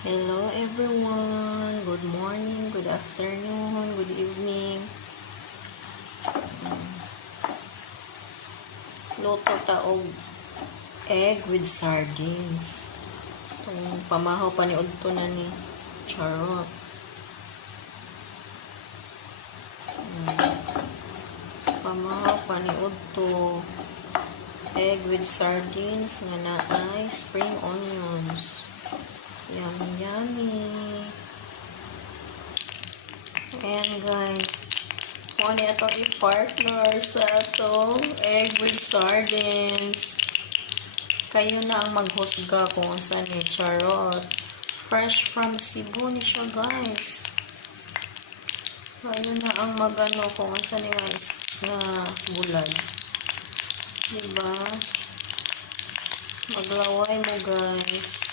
Hello everyone, good morning, good afternoon, good evening. Luto taog egg with sardines. Pamahaw pa ni udto na ni charot. Pamahaw pa ni udto egg with sardines nga naay spring onions. Yummy, yummy. Ayan guys. Kung ano itong i-partner sa itong egg with sardines. Kayo na ang maghusga kung saan ni charot. Fresh from Cebu ni siya guys. Kayo na ang magano kung saan ni guys na bulag. Diba? Maglaway mo guys.